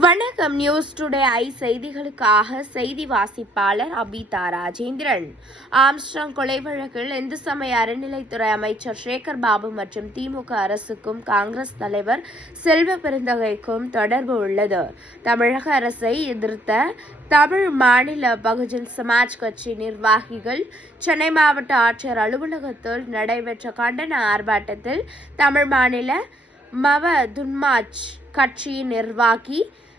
வணக்கம். News today I செய்திகளுக்காக செய்தி வாசிப்பாளர் அபிதா ராஜேந்திரன். ஆம்ஸ்ட்ராங் கொலை வழக்கில் இந்து சமய அறநிலைத்துறை அமைச்சர் சேகர் பாபு மற்றும் திமுக அரசுக்கும் காங்கிரஸ் தலைவர் செல்வ பெருந்தகைக்கும் தொடர்பு உள்ளது. தமிழக அரசை எதிர்த்த தமிழ் மாநில பகுஜன் சமாஜ் கட்சி நிர்வாகிகள் சென்னை மாவட்ட ஆட்சியர் அலுவலகத்தில் நடைபெற்ற கண்டன ஆர்ப்பாட்டத்தில் தமிழ் மாநில மவ துன்மாஜ் கட்சியின் நிர்வாகி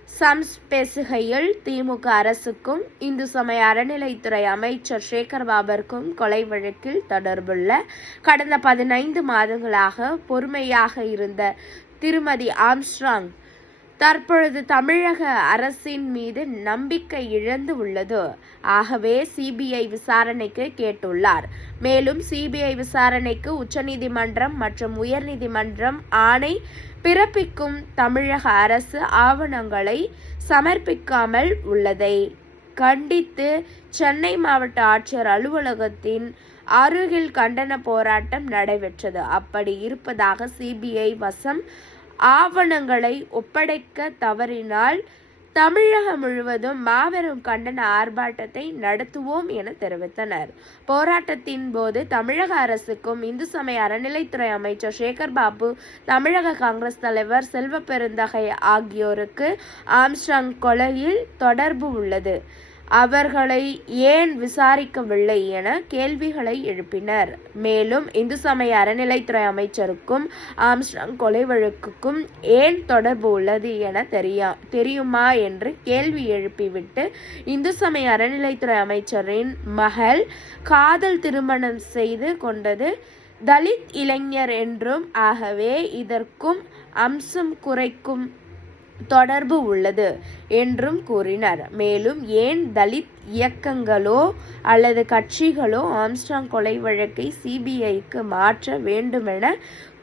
சம்ஸ் பேசுகையில், திமுக அரசுக்கும் இந்து சமய அறநிலைத்துறை அமைச்சர் சேகர் பாபுக்கும் கொலை வழக்கில் தொடர்புள்ள கடந்த 15 மாதங்களாக பொறுமையாக இருந்த திருமதி ஆம்ஸ்ட்ராங் தற்பொழுது தமிழக அரசின் மீது நம்பிக்கை இழந்து உள்ளது. ஆகவே சிபிஐ விசாரணைக்கு கேட்டுள்ளார். மேலும் சிபிஐ விசாரணைக்கு உச்சநீதிமன்றம் மற்றும் உயர்நீதிமன்றம் ஆணை பிறப்பிக்கும் தமிழக அரசு ஆவணங்களை சமர்ப்பிக்காமல் உள்ளதை கண்டித்து சென்னை மாவட்ட ஆட்சியர் அலுவலகத்தின் அருகில் கண்டன போராட்டம் நடைபெற்றது. அப்படி இருப்பதாக சிபிஐ வசம் ஆவணங்களை ஒப்படைக்க தவறினால் தமிழகம் முழுவதும் மாபெரும் கண்டன ஆர்ப்பாட்டத்தை நடத்துவோம் என தெரிவித்தனர். போராட்டத்தின் போது தமிழக அரசுக்கும் இந்து சமய அறநிலைத்துறை அமைச்சர் சேகர் பாபு, தமிழக காங்கிரஸ் தலைவர் செல்வ பெருந்தகை ஆகியோருக்கு ஆம்ஸ்ட்ராங் கொலையில் தொடர்பு உள்ளது, அவர்களை ஏன் விசாரிக்கவில்லை என கேள்விகளை எழுப்பினர். மேலும் இந்து சமய அறநிலைத்துறை அமைச்சருக்கும் ஆம்ஸ்ட்ராங் கொலை வழக்குக்கும் ஏன் தொடர்பு உள்ளது என தெரியுமா என்று கேள்வி எழுப்பிவிட்டு, இந்து சமய அறநிலைத்துறை அமைச்சரின் மகள் காதல் திருமணம் செய்து கொண்டது தலித் இளைஞர் என்றும், ஆகவே இதற்கும் அம்சம் குறைக்கும் தொடர்பு உள்ளது என்றும் கூறினர். மேலும் ஏன் தலித் இயக்கங்களோ அல்லது கட்சிகளோ ஆம்ஸ்ட்ராங் கொலை வழக்கை சிபிஐக்கு மாற்ற வேண்டுமென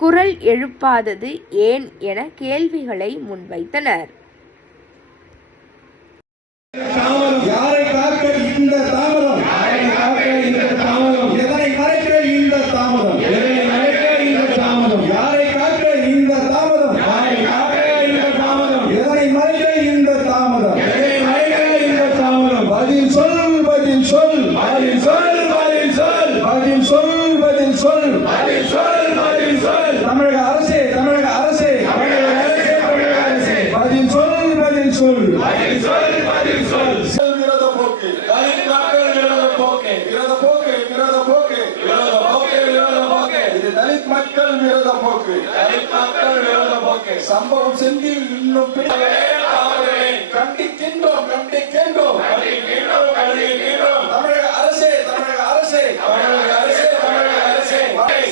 குரல் எழுப்பாதது ஏன் என கேள்விகளை முன்வைத்தனர். தமிழக அரசே பதில் சொல் விரோத போக்கு இது தலித் மக்கள் விரோத போக்கு சம்பவம் செந்தில் இன்னும் கண்டிக்கின்றோம் தமிழக அரசே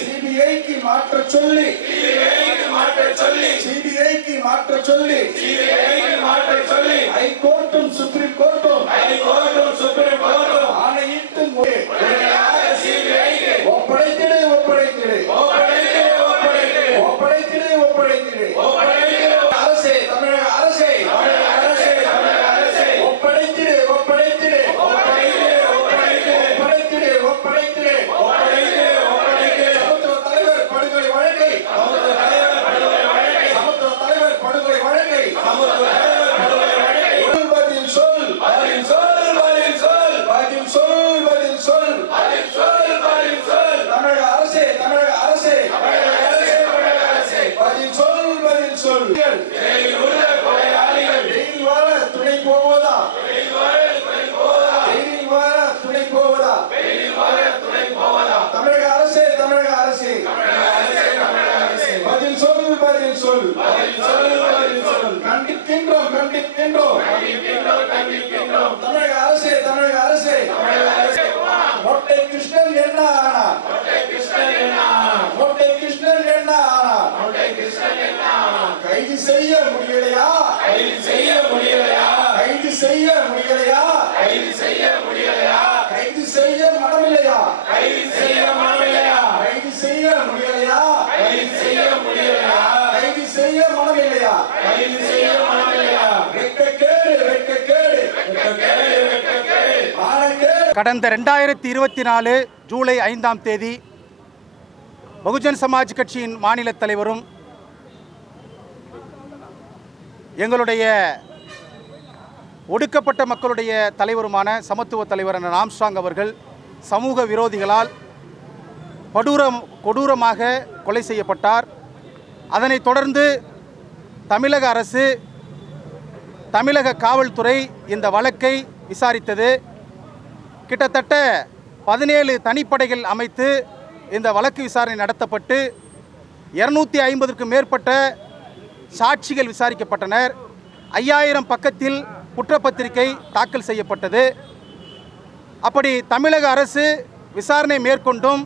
சிபிஐக்கு மாற்ற சொல்லி ஹைகோர்ட்டும் சுப்ரீம் கோர்ட்டும் ஆணையிட்டு ஒப்படைத்திடு அரசே தமிழக அரசே ஒப்படைத்திடு கண்டிக்கின்றோம் தமிழக அரசே மொட்டை கிருஷ்ணன் என்ன ஆனார்? கைது செய்ய முடியலையா? கைது செய்ய மனமில்லையா? கடந்த 2024 ஜூலை 5ஆம் தேதி பகுஜன் சமாஜ் கட்சியின் மாநில தலைவரும் எங்களுடைய ஒடுக்கப்பட்ட மக்களுடைய தலைவருமான சமத்துவ தலைவர் அண்ணன் ஆம்ஸ்ட்ராங் அவர்கள் சமூக விரோதிகளால் கொடூரமாக கொலை செய்யப்பட்டார். அதனைத் தொடர்ந்து தமிழக அரசு, தமிழக காவல்துறை இந்த வழக்கை விசாரித்தது. கிட்டத்தட்ட 17 தனிப்படைகள் அமைத்து இந்த வழக்கு விசாரணை நடத்தப்பட்டு 250க்கும் மேற்பட்ட சாட்சிகள் விசாரிக்கப்பட்டனர். 5000 பக்கத்தில் குற்றப்பத்திரிகை தாக்கல் செய்யப்பட்டது. அப்படி தமிழக அரசு விசாரணை மேற்கொண்டும்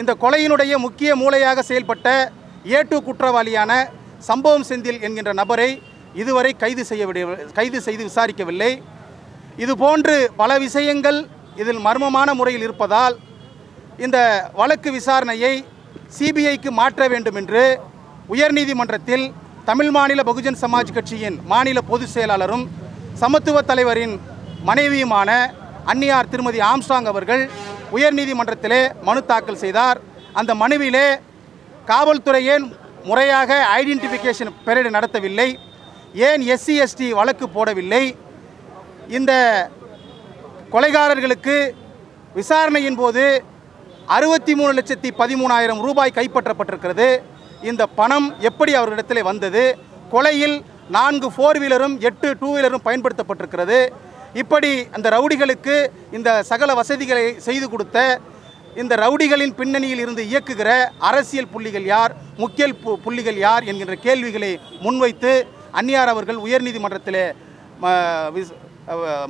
இந்த கொலையினுடைய முக்கிய மூளையாக செயல்பட்ட ஏட்டு குற்றவாளியான சம்பவம் செந்தில் என்கின்ற நபரை இதுவரை கைது செய்து விசாரிக்கவில்லை. இதுபோன்று பல விஷயங்கள் இதில் மர்மமான முறையில் இருப்பதால் இந்த வழக்கு விசாரணையை சிபிஐக்கு மாற்ற வேண்டும் என்று உயர்நீதிமன்றத்தில் தமிழ் மாநில பகுஜன் சமாஜ் கட்சியின் மாநில பொதுச் செயலாளரும் சமத்துவ தலைவரின் மனைவியுமான அன்னியார் திருமதி ஆம்ஸ்ட்ராங் அவர்கள் உயர்நீதிமன்றத்திலே மனு தாக்கல் செய்தார். அந்த மனுவிலே காவல்துறை ஏன் முறையாக ஐடென்டிஃபிகேஷன் பெரேடு நடத்தவில்லை, ஏன் SC ST வழக்கு போடவில்லை, இந்த கொலைகாரர்களுக்கு விசாரணையின் போது 63,13,000 ரூபாய் கைப்பற்றப்பட்டிருக்கிறது. இந்த பணம் எப்படி அவர்களிடத்தில் வந்தது? கொலையில் 4 4 வீலரும் 8 2 வீலரும் பயன்படுத்தப்பட்டிருக்கிறது. இப்படி அந்த ரவுடிகளுக்கு இந்த சகல வசதிகளை செய்து கொடுத்த இந்த ரவுடிகளின் பின்னணியில் இருந்து இயக்குகிற அரசியல் புள்ளிகள் யார், முக்கிய புள்ளிகள் யார் என்கின்ற கேள்விகளை முன்வைத்து அன்னியார் அவர்கள் உயர்நீதிமன்றத்தில்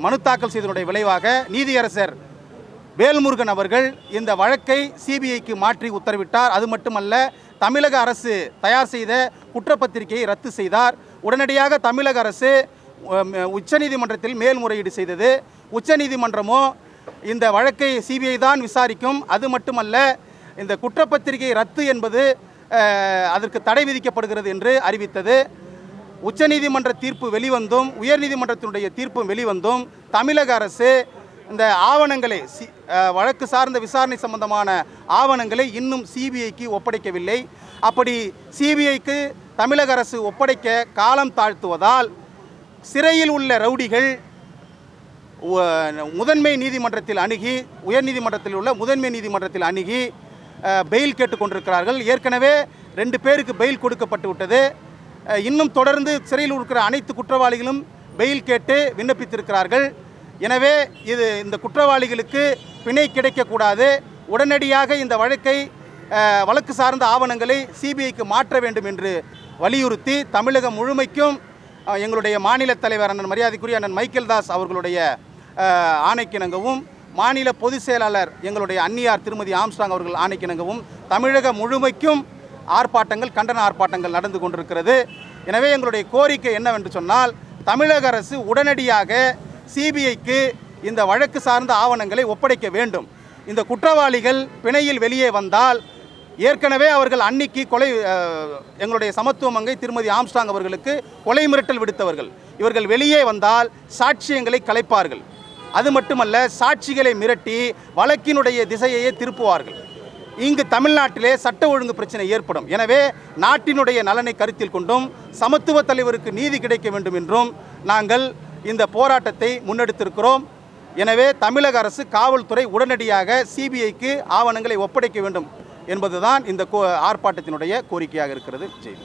மனு தாக்கல் செய்ததனுடைய விளைவாக நீதியரசர் வேல்முருகன் அவர்கள் இந்த வழக்கை சிபிஐக்கு மாற்றி உத்தரவிட்டார். அது மட்டுமல்ல, தமிழக அரசு தயார் செய்த குற்றப்பத்திரிகையை ரத்து செய்தார். உடனடியாக தமிழக அரசு உச்சநீதிமன்றத்தில் மேல்முறையீடு செய்தது. உச்சநீதிமன்றமோ இந்த வழக்கை சிபிஐ தான் விசாரிக்கும், அது மட்டுமல்ல இந்த குற்றப்பத்திரிகை ரத்து என்பது அதற்கு தடை விதிக்கப்படுகிறது என்று அறிவித்தது. உச்சநீதிமன்ற தீர்ப்பு வெளிவந்தும் உயர்நீதிமன்றத்தினுடைய தீர்ப்பும் வெளிவந்தும் தமிழக அரசு இந்த ஆவணங்களை வழக்கு சார்ந்த விசாரணை சம்பந்தமான ஆவணங்களை இன்னும் சிபிஐக்கு ஒப்படைக்கவில்லை. அப்படி சிபிஐக்கு தமிழக அரசு ஒப்படைக்க காலம் தாழ்த்துவதால் சிறையில் உள்ள ரவுடிகள் முதன்மை நீதிமன்றத்தில் அணுகி, உயர்நீதிமன்றத்தில் உள்ள முதன்மை நீதிமன்றத்தில் அணுகி பெயில் கேட்டுக்கொண்டிருக்கிறார்கள். ஏற்கனவே 2 பேருக்கு பெயில் கொடுக்கப்பட்டு விட்டது. இன்னும் தொடர்ந்து சிறையில் இருக்கிற அனைத்து குற்றவாளிகளும் பெயில் கேட்டு விண்ணப்பித்திருக்கிறார்கள். எனவே இந்த குற்றவாளிகளுக்கு பிணை கிடைக்கக்கூடாது. உடனடியாக இந்த வழக்கு சார்ந்த ஆவணங்களை சிபிஐக்கு மாற்ற வேண்டும் என்று வலியுறுத்தி தமிழகம் முழுமைக்கும் எங்களுடைய மாநில தலைவர் அண்ணன் மரியாதைக்குரிய அண்ணன் மைக்கேல் தாஸ் அவர்களுடைய ஆணைக்கிணங்கவும், மாநில பொதுச் செயலாளர் எங்களுடைய அன்னியார் திருமதி ஆம்ஸ்ட்ராங் அவர்கள் ஆணைக்கிணங்கவும் தமிழகம் முழுமைக்கும் ஆர்ப்பாட்டங்கள், கண்டன ஆர்ப்பாட்டங்கள் நடந்து கொண்டிருக்கிறது. எனவே எங்களுடைய கோரிக்கை என்னவென்று சொன்னால், தமிழக அரசு உடனடியாக சிபிஐக்கு இந்த வழக்கு சார்ந்த ஆவணங்களை ஒப்படைக்க வேண்டும். இந்த குற்றவாளிகள் பிணையில் வெளியே வந்தால், ஏற்கனவே அவர்கள் அன்னிக்கு எங்களுடைய சமத்துவ மங்கை திருமதி ஆம்ஸ்ட்ராங் அவர்களுக்கு கொலை மிரட்டல் விடுத்தவர்கள். இவர்கள் வெளியே வந்தால் சாட்சியங்களை கலைப்பார்கள். அது மட்டுமல்ல, சாட்சிகளை மிரட்டி வழக்கினுடைய திசையையே திருப்புவார்கள். இங்கு தமிழ்நாட்டிலே சட்ட ஒழுங்கு பிரச்சனை ஏற்படும். எனவே நாட்டினுடைய நலனை கருத்தில் கொண்டும் சமத்துவ தலைவருக்கு நீதி கிடைக்க வேண்டும் என்றும் நாங்கள் இந்த போராட்டத்தை முன்னெடுத்திருக்கிறோம். எனவே தமிழக அரசு, காவல்துறை உடனடியாக சிபிஐக்கு ஆவணங்களை ஒப்படைக்க வேண்டும் என்பதுதான் இந்த ஆர்ப்பாட்டத்தினுடைய கோரிக்கையாக இருக்கிறது. ஜெய்.